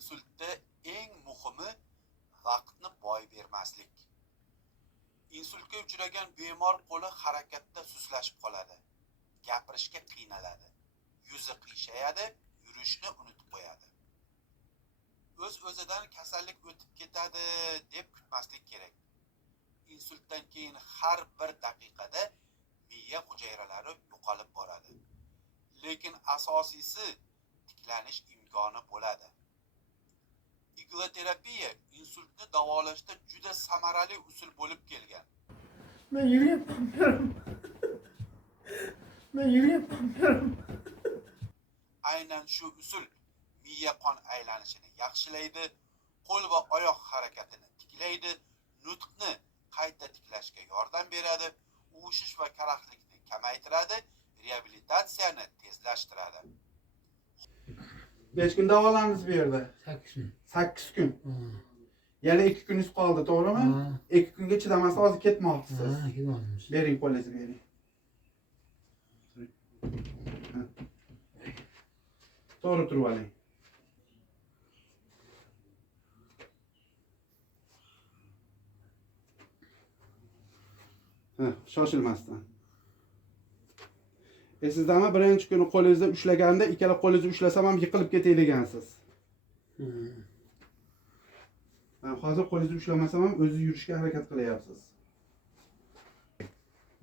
insultda eng muhimi vaqtni boy bermaslik. Insultga uchragan bemor qo'li harakatda suslashib qoladi, gapirishga qiynaladi, yuzi qiyshayadi, yurishni unutib qo'yadi. O'z-o'zidan kasallik o'tib ketadi deb kutmaslik kerak. Insultdan keyin har bir daqiqada miya hujayralari yo'qolib boradi. Lekin asosiysi tiklanish imkoni bo'ladi. Igloterapiya insultni davolashda juda samarali usul bo'lib kelgan. Ben yürüyemiyorum. Ben yürüyemiyorum. Aynan shu usul miya qon aylanishini yaxshilaydi, qo'l va oyoq harakatini tiklaydi, nutqni qayta tiklashga yordam beradi, uvishish va karaxtlikni kamaytiradi, reabilitatsiyani tezlashtiradi. 5 gün davolandingiz bu yerda. 8 gün. 8 gün. Ha. Yana 2 kununuz qoldi, to'g'rimi? Ha. 2 kunga chidamasdan hozir ketmoqchisiz. Ha, gidiyormuş. Bering qo'lingizni bering. Ha. To'g'ri turib oling. Ha, shoshilmasdan. Sizdami birinchi kuni qo'lingizda ushlaganda ikkala qo'lingizni ushlasam ham yiqilib ketay degansiz. Hozir qo'lingizni ushlamasam ham o'zingiz yurishga harakat qilyapsiz.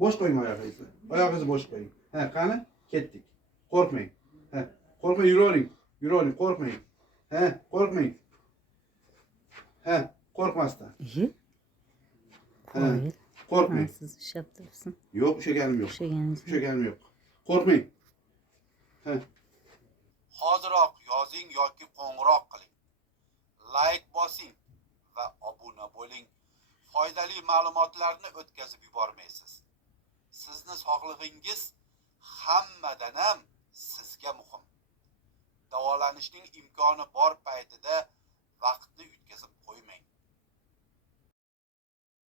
Bosh qo'ying oyog'ingizni. Oyog'ingizni bosh qo'ying. Ha, qani? Ketdik. Qo'rqmang. Ha, qo'rqmang, yuravering. Yuravering, qo'rqmang. Ha, qo'rqmang. Ha, qo'rqmasdan. Ha, qo'rqmang. Siz ish yaptırırsın. Yo'q, ushlaganim yo'q. Ushlaganingiz yo'q. Ushlaganim yo'q. Qo'rqmang. Ha. Hoziroq yozing yoki qo'ng'iroq qiling. Like bosing va obuna bo'ling. Foydali ma'lumotlarni o'tkazib yubormaysiz. Sizni sog'lig'ingiz hammadan ham sizga muhim. Davolanishning imkoni bor paytida vaqtni o'tkazib